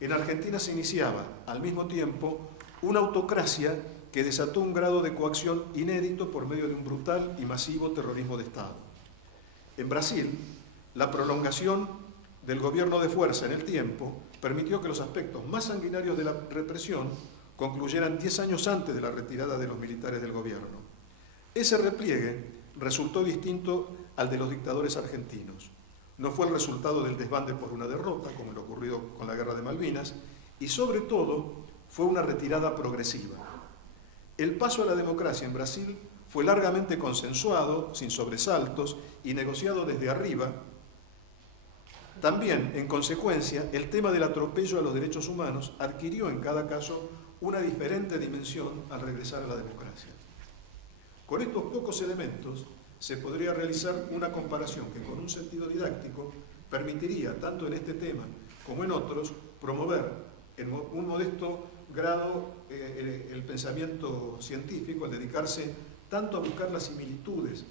en Argentina se iniciaba al mismo tiempo una autocracia que desató un grado de coacción inédito por medio de un brutal y masivo terrorismo de Estado. En Brasil, la prolongación del gobierno de fuerza en el tiempo permitió que los aspectos más sanguinarios de la represión concluyeran 10 años antes de la retirada de los militares del gobierno. Ese repliegue resultó distinto al de los dictadores argentinos. No fue el resultado del desbande por una derrota, como lo ocurrido con la Guerra de Malvinas, y sobre todo fue una retirada progresiva. El paso a la democracia en Brasil fue largamente consensuado, sin sobresaltos, y negociado desde arriba. También, en consecuencia, el tema del atropello a los derechos humanos adquirió en cada caso una diferente dimensión al regresar a la democracia. Con estos pocos elementos se podría realizar una comparación que con un sentido didáctico permitiría, tanto en este tema como en otros, promover en un modesto grado el pensamiento científico, al dedicarse tanto a buscar las similitudes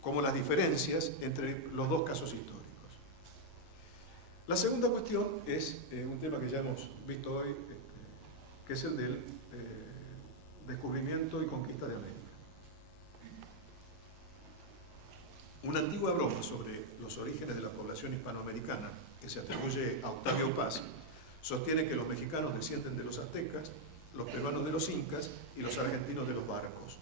como las diferencias entre los dos casos históricos. La segunda cuestión es un tema que ya hemos visto hoy, que es el del descubrimiento y conquista de América. Una antigua broma sobre los orígenes de la población hispanoamericana, que se atribuye a Octavio Paz, sostiene que los mexicanos descienden de los aztecas, los peruanos de los incas y los argentinos de los barcos.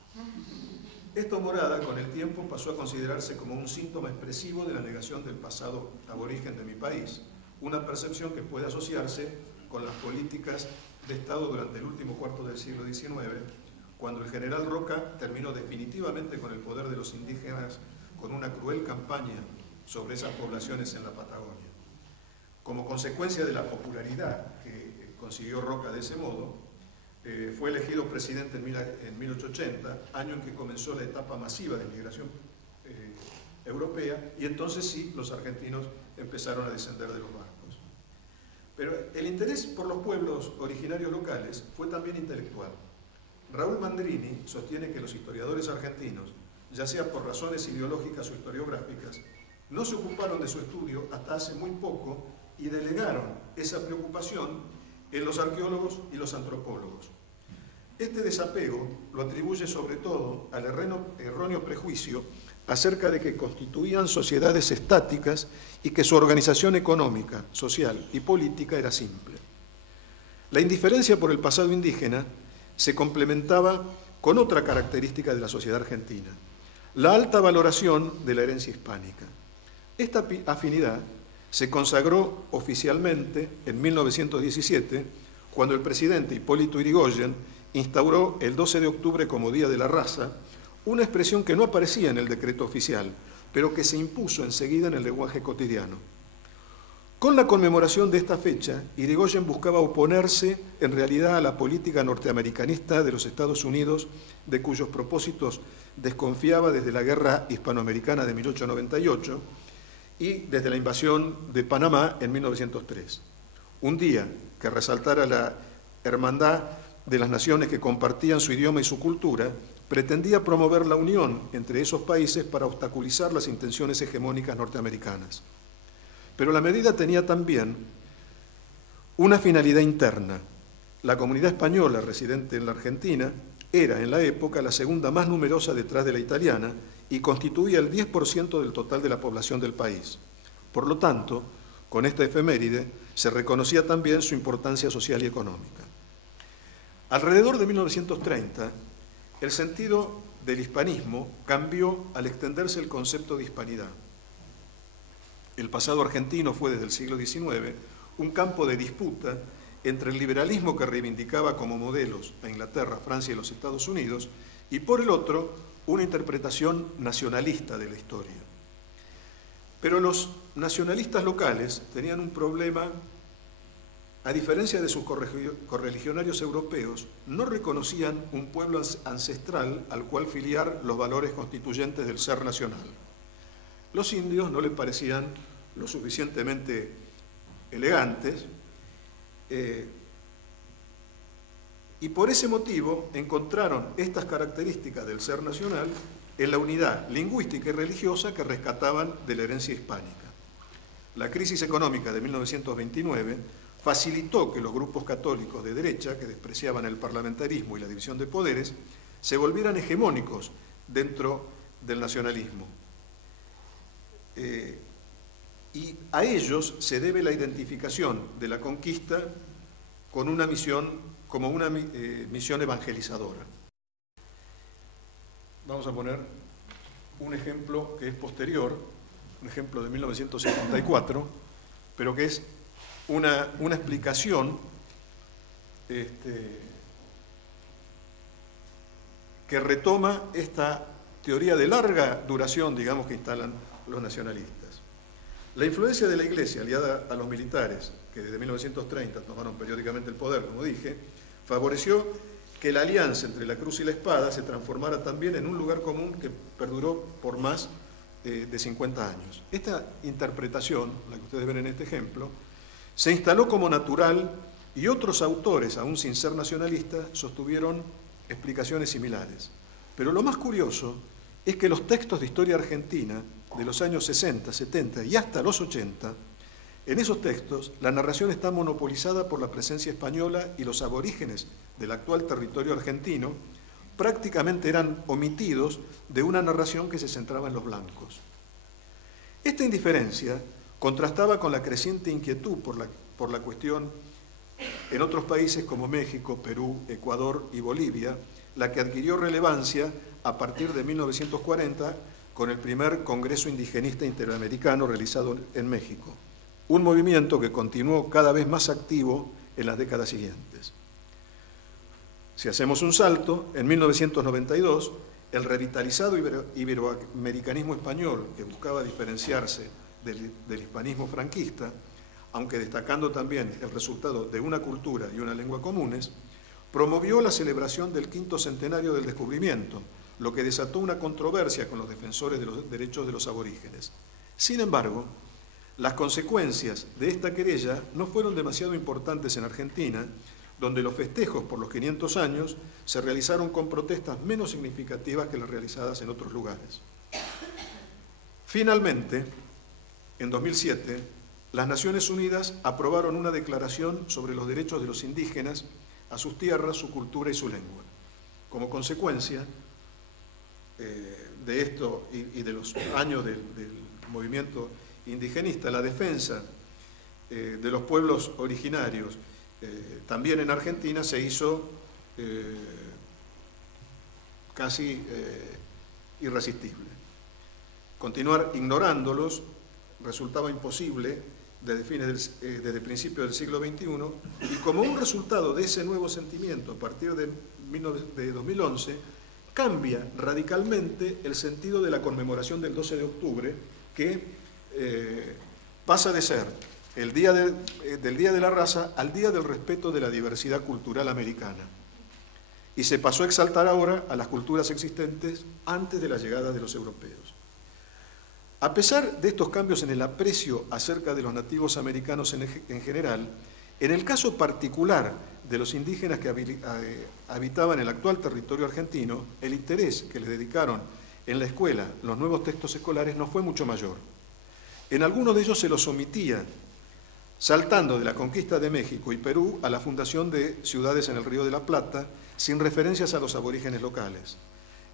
Esta morada, con el tiempo, pasó a considerarse como un síntoma expresivo de la negación del pasado aborigen de mi país, una percepción que puede asociarse con las políticas de Estado durante el último cuarto del siglo XIX, cuando el general Roca terminó definitivamente con el poder de los indígenas con una cruel campaña sobre esas poblaciones en la Patagonia. Como consecuencia de la popularidad que consiguió Roca de ese modo, fue elegido presidente en 1880, año en que comenzó la etapa masiva de migración europea, y entonces sí, los argentinos empezaron a descender de los barcos. Pero el interés por los pueblos originarios locales fue también intelectual. Raúl Mandrini sostiene que los historiadores argentinos, ya sea por razones ideológicas o historiográficas, no se ocuparon de su estudio hasta hace muy poco y delegaron esa preocupación en los arqueólogos y los antropólogos. Este desapego lo atribuye sobre todo al erróneo prejuicio acerca de que constituían sociedades estáticas y que su organización económica, social y política era simple. La indiferencia por el pasado indígena se complementaba con otra característica de la sociedad argentina: la alta valoración de la herencia hispánica. Esta afinidad se consagró oficialmente en 1917, cuando el presidente Hipólito Yrigoyen instauró el 12 de octubre como Día de la Raza, una expresión que no aparecía en el decreto oficial, pero que se impuso enseguida en el lenguaje cotidiano. Con la conmemoración de esta fecha, Yrigoyen buscaba oponerse en realidad a la política norteamericanista de los Estados Unidos, de cuyos propósitos desconfiaba desde la Guerra Hispanoamericana de 1898 y desde la invasión de Panamá en 1903. Un día que resaltara la hermandad de las naciones que compartían su idioma y su cultura, pretendía promover la unión entre esos países para obstaculizar las intenciones hegemónicas norteamericanas. Pero la medida tenía también una finalidad interna. La comunidad española residente en la Argentina era en la época la segunda más numerosa detrás de la italiana y constituía el 10% del total de la población del país. Por lo tanto, con esta efeméride se reconocía también su importancia social y económica. Alrededor de 1930, el sentido del hispanismo cambió al extenderse el concepto de hispanidad. El pasado argentino fue desde el siglo XIX un campo de disputa entre el liberalismo que reivindicaba como modelos a Inglaterra, Francia y los Estados Unidos, y por el otro, una interpretación nacionalista de la historia. Pero los nacionalistas locales tenían un problema. A diferencia de sus correligionarios europeos, no reconocían un pueblo ancestral al cual filiar los valores constituyentes del ser nacional. Los indios no les parecían lo suficientemente elegantes y por ese motivo encontraron estas características del ser nacional en la unidad lingüística y religiosa que rescataban de la herencia hispánica. La crisis económica de 1929 facilitó que los grupos católicos de derecha, que despreciaban el parlamentarismo y la división de poderes, se volvieran hegemónicos dentro del nacionalismo. Y a ellos se debe la identificación de la conquista con una misión, como una misión evangelizadora. Vamos a poner un ejemplo que es posterior, un ejemplo de 1974, pero que es una explicación que retoma esta teoría de larga duración, digamos, que instalan los nacionalistas. La influencia de la Iglesia, aliada a los militares, que desde 1930 tomaron periódicamente el poder, como dije, favoreció que que la alianza entre la cruz y la espada se transformara también en un lugar común que perduró por más de 50 años. Esta interpretación, la que ustedes ven en este ejemplo, se instaló como natural y otros autores, aún sin ser nacionalistas, sostuvieron explicaciones similares. Pero lo más curioso es que los textos de historia argentina de los años 60, 70 y hasta los 80, en esos textos la narración está monopolizada por la presencia española y los aborígenes del actual territorio argentino prácticamente eran omitidos de una narración que se centraba en los blancos. Esta indiferencia contrastaba con la creciente inquietud por la cuestión en otros países como México, Perú, Ecuador y Bolivia, la que adquirió relevancia a partir de 1940 con el primer Congreso Indigenista Interamericano realizado en México, un movimiento que continuó cada vez más activo en las décadas siguientes. Si hacemos un salto, en 1992, el revitalizado iberoamericanismo español, que buscaba diferenciarse del hispanismo franquista, aunque destacando también el resultado de una cultura y una lengua comunes, promovió la celebración del 5º centenario del descubrimiento, lo que desató una controversia con los defensores de los derechos de los aborígenes. Sin embargo, las consecuencias de esta querella no fueron demasiado importantes en Argentina, donde los festejos por los 500 años se realizaron con protestas menos significativas que las realizadas en otros lugares. Finalmente, en 2007, las Naciones Unidas aprobaron una declaración sobre los derechos de los indígenas a sus tierras, su cultura y su lengua. Como consecuencia de esto y de los años del movimiento indigenista, la defensa de los pueblos originarios también en Argentina se hizo casi irresistible. Continuar ignorándolos resultaba imposible desde principios del siglo XXI, y como un resultado de ese nuevo sentimiento, a partir de 2011, cambia radicalmente el sentido de la conmemoración del 12 de octubre, que pasa de ser el día del Día de la Raza al Día del Respeto de la Diversidad Cultural Americana. Y se pasó a exaltar ahora a las culturas existentes antes de la llegada de los europeos. A pesar de estos cambios en el aprecio acerca de los nativos americanos en general, en el caso particular de los indígenas que habitaban el actual territorio argentino, el interés que les dedicaron en la escuela los nuevos textos escolares no fue mucho mayor. En algunos de ellos se los omitía, saltando de la conquista de México y Perú a la fundación de ciudades en el Río de la Plata, sin referencias a los aborígenes locales.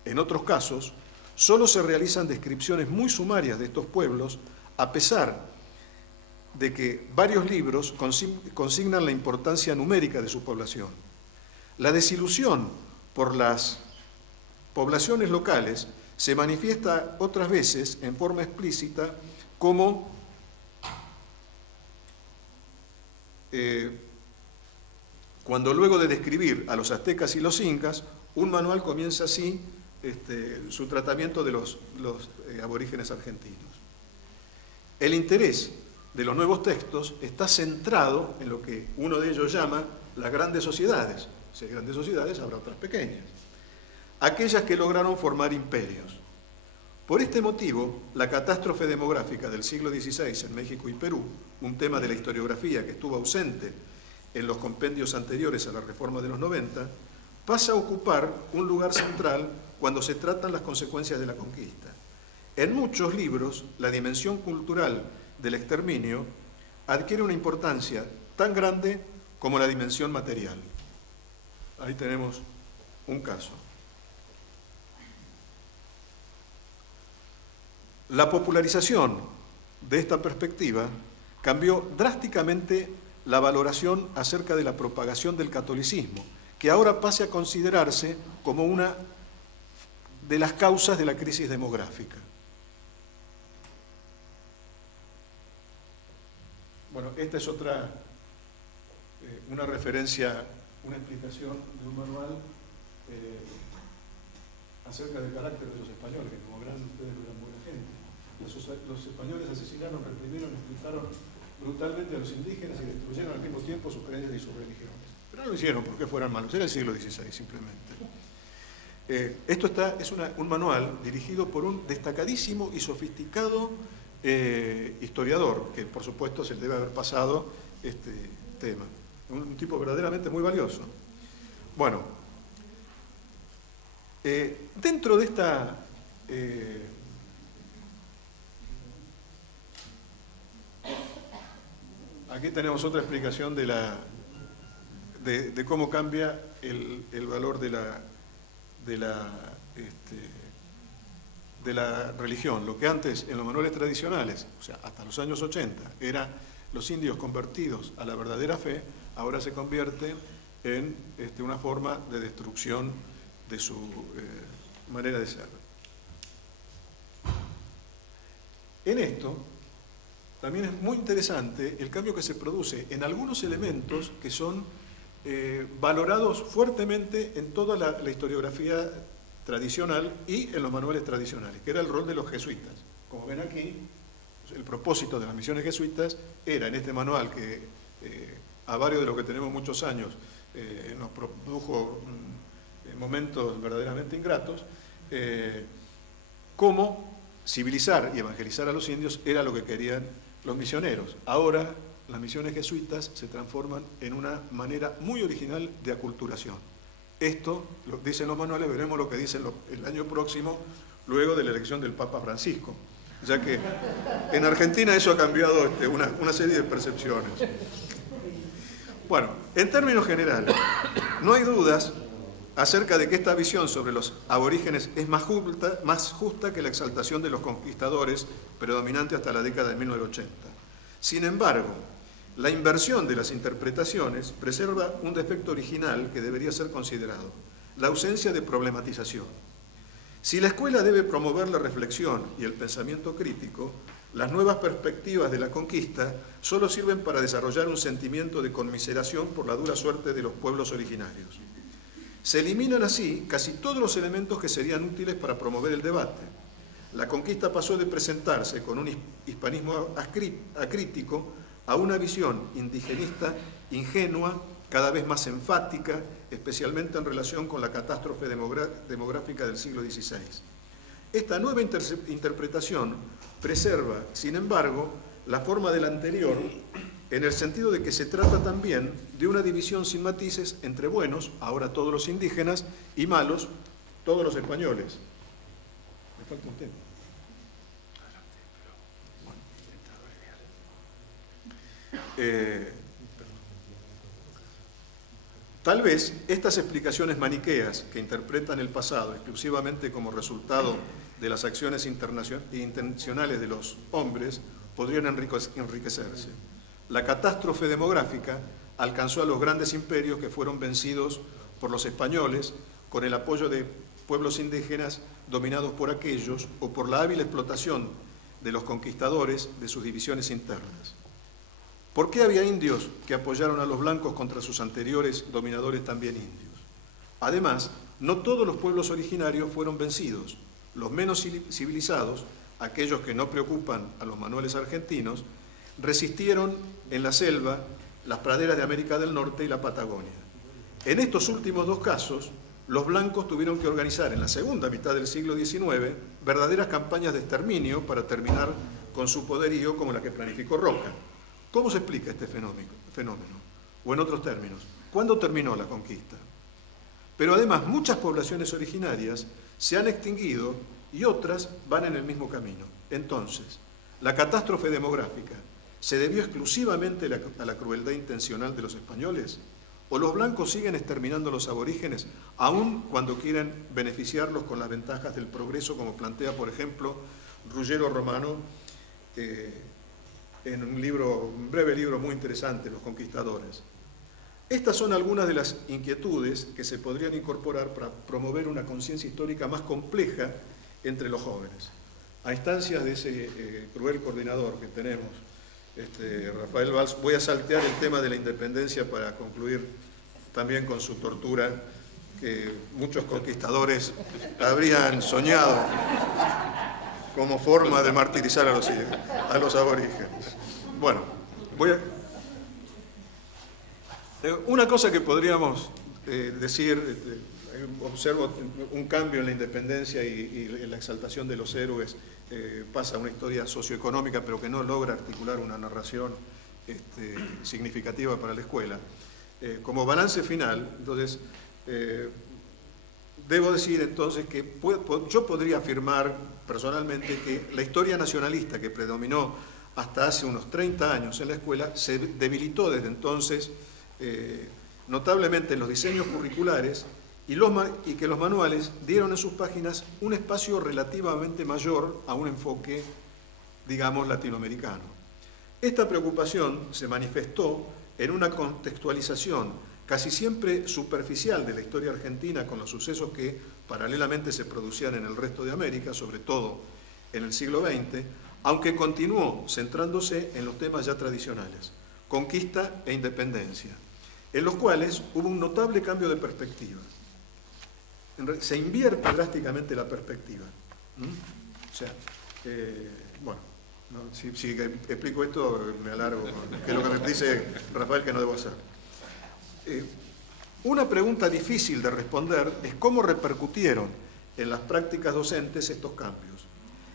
En otros casos, solo se realizan descripciones muy sumarias de estos pueblos, a pesar de que varios libros consignan la importancia numérica de su población. La desilusión por las poblaciones locales se manifiesta otras veces en forma explícita como cuando luego de describir a los aztecas y los incas, un manual comienza así su tratamiento de los aborígenes argentinos. El interés de los nuevos textos está centrado en lo que uno de ellos llama las grandes sociedades. Si hay grandes sociedades, habrá otras pequeñas. Aquellas que lograron formar imperios. Por este motivo, la catástrofe demográfica del siglo XVI en México y Perú, un tema de la historiografía que estuvo ausente en los compendios anteriores a la reforma de los 90, pasa a ocupar un lugar central cuando se tratan las consecuencias de la conquista. En muchos libros, la dimensión cultural del exterminio adquiere una importancia tan grande como la dimensión material. Ahí tenemos un caso. La popularización de esta perspectiva cambió drásticamente la valoración acerca de la propagación del catolicismo, que ahora pase a considerarse como una de las causas de la crisis demográfica. Bueno, esta es una referencia, una explicación de un manual acerca del carácter de los españoles, que como verán ustedes eran buena gente. Los españoles asesinaron, reprimieron, expulsaron brutalmente a los indígenas y destruyeron al mismo tiempo sus creencias y sus religiones. Pero No lo hicieron porque fueran malos, era el siglo XVI simplemente. Esto es un manual dirigido por un destacadísimo y sofisticado historiador, que por supuesto se le debe haber pasado este tema. Un tipo verdaderamente muy valioso. Bueno, dentro de esta... aquí tenemos otra explicación de cómo cambia el valor de la religión. Lo que antes en los manuales tradicionales, o sea, hasta los años 80, eran los indios convertidos a la verdadera fe, ahora se convierte en una forma de destrucción de su manera de ser. En esto también es muy interesante el cambio que se produce en algunos elementos que son valorados fuertemente en toda la historiografía tradicional y en los manuales tradicionales, que era el rol de los jesuitas. Como ven aquí, el propósito de las misiones jesuitas era, en este manual que a varios de los que tenemos muchos años nos produjo momentos verdaderamente ingratos, cómo civilizar y evangelizar a los indios era lo que querían los misioneros. Ahora las misiones jesuitas se transforman en una manera muy original de aculturación. Esto lo dicen los manuales, veremos lo que dicen el año próximo, luego de la elección del Papa Francisco, ya que en Argentina eso ha cambiado una serie de percepciones. Bueno, en términos generales, no hay dudas acerca de que esta visión sobre los aborígenes es más justa que la exaltación de los conquistadores predominante hasta la década de 1980. Sin embargo, la inversión de las interpretaciones preserva un defecto original que debería ser considerado: la ausencia de problematización. Si la escuela debe promover la reflexión y el pensamiento crítico, las nuevas perspectivas de la conquista solo sirven para desarrollar un sentimiento de conmiseración por la dura suerte de los pueblos originarios. Se eliminan así casi todos los elementos que serían útiles para promover el debate. La conquista pasó de presentarse con un hispanismo acrítico a una visión indigenista ingenua, cada vez más enfática, especialmente en relación con la catástrofe demográfica del siglo XVI. Esta nueva interpretación preserva, sin embargo, la forma de la anterior, en el sentido de que se trata también de una división sin matices entre buenos, ahora todos los indígenas, y malos, todos los españoles. Me falta un tema. Tal vez estas explicaciones maniqueas que interpretan el pasado exclusivamente como resultado de las acciones intencionales de los hombres podrían enriquecerse. La catástrofe demográfica alcanzó a los grandes imperios que fueron vencidos por los españoles con el apoyo de pueblos indígenas dominados por aquellos o por la hábil explotación de los conquistadores de sus divisiones internas. ¿Por qué había indios que apoyaron a los blancos contra sus anteriores dominadores también indios? Además, no todos los pueblos originarios fueron vencidos. Los menos civilizados, aquellos que no preocupan a los manuales argentinos, resistieron en la selva, las praderas de América del Norte y la Patagonia. En estos últimos dos casos, los blancos tuvieron que organizar en la segunda mitad del siglo XIX verdaderas campañas de exterminio para terminar con su poderío, como la que planificó Roca. ¿Cómo se explica este fenómeno? O en otros términos, ¿cuándo terminó la conquista? Pero además muchas poblaciones originarias se han extinguido y otras van en el mismo camino. Entonces, la catástrofe demográfica ¿se debió exclusivamente a la crueldad intencional de los españoles? ¿O los blancos siguen exterminando a los aborígenes, aun cuando quieren beneficiarlos con las ventajas del progreso, como plantea, por ejemplo, Ruggiero Romano en un breve libro muy interesante, Los Conquistadores? Estas son algunas de las inquietudes que se podrían incorporar para promover una conciencia histórica más compleja entre los jóvenes. A instancias de ese cruel coordinador que tenemos, Rafael Valls, voy a saltear el tema de la independencia para concluir también con su tortura, que muchos conquistadores habrían soñado como forma de martirizar a los aborígenes. Bueno, Una cosa que podríamos decir, observo un cambio en la independencia y en la exaltación de los héroes, pasa a una historia socioeconómica, pero que no logra articular una narración significativa para la escuela. Como balance final, entonces, debo decir entonces que yo podría afirmar personalmente que la historia nacionalista que predominó hasta hace unos 30 años en la escuela se debilitó desde entonces notablemente en los diseños curriculares y que los manuales dieron en sus páginas un espacio relativamente mayor a un enfoque, digamos, latinoamericano. Esta preocupación se manifestó en una contextualización casi siempre superficial de la historia argentina con los sucesos que paralelamente se producían en el resto de América, sobre todo en el siglo XX, aunque continuó centrándose en los temas ya tradicionales, conquista e independencia, en los cuales hubo un notable cambio de perspectiva. Se invierte drásticamente la perspectiva. O sea, bueno, ¿no? Si explico esto me alargo, que es lo que me dice Rafael que no debo hacer. Una pregunta difícil de responder es cómo repercutieron en las prácticas docentes estos cambios.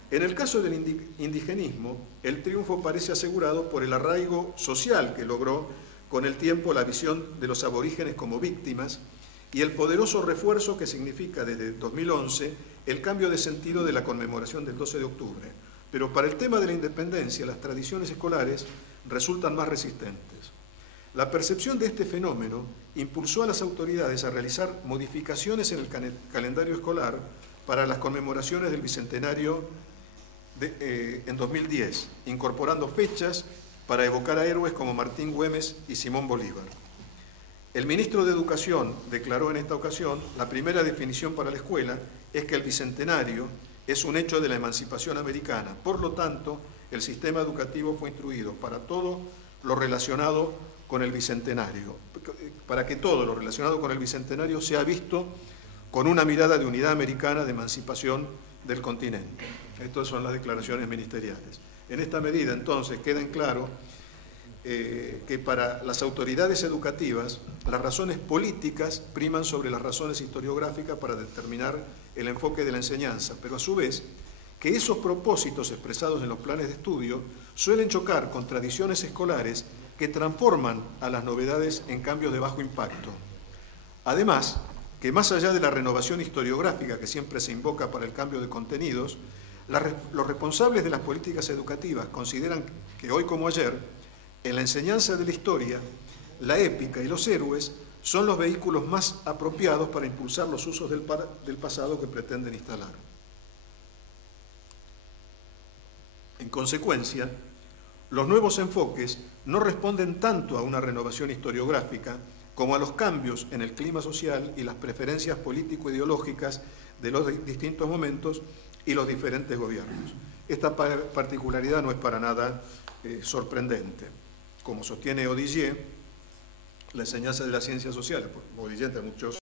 En el caso del indigenismo, el triunfo parece asegurado por el arraigo social que logró con el tiempo la visión de los aborígenes como víctimas y el poderoso refuerzo que significa desde 2011 el cambio de sentido de la conmemoración del 12 de octubre. Pero para el tema de la independencia, las tradiciones escolares resultan más resistentes. La percepción de este fenómeno impulsó a las autoridades a realizar modificaciones en el calendario escolar para las conmemoraciones del Bicentenario en 2010, incorporando fechas para evocar a héroes como Martín Güemes y Simón Bolívar. El ministro de Educación declaró en esta ocasión: la primera definición para la escuela es que el Bicentenario es un hecho de la emancipación americana. Por lo tanto, el sistema educativo fue instruido para todo lo relacionado con el Bicentenario, para que todo lo relacionado con el Bicentenario sea visto con una mirada de unidad americana de emancipación del continente. Estas son las declaraciones ministeriales. En esta medida, entonces, queda en claro que para las autoridades educativas las razones políticas priman sobre las razones historiográficas para determinar el enfoque de la enseñanza, pero a su vez que esos propósitos expresados en los planes de estudio suelen chocar con tradiciones escolares que transforman a las novedades en cambios de bajo impacto. Además, que más allá de la renovación historiográfica que siempre se invoca para el cambio de contenidos, los responsables de las políticas educativas consideran que hoy como ayer, en la enseñanza de la historia, la épica y los héroes son los vehículos más apropiados para impulsar los usos del pasado que pretenden instalar. En consecuencia, los nuevos enfoques no responden tanto a una renovación historiográfica como a los cambios en el clima social y las preferencias político-ideológicas de los distintos momentos y los diferentes gobiernos. Esta particularidad no es para nada sorprendente. Como sostiene Odigier, la enseñanza de las ciencias sociales, Odigier entre muchos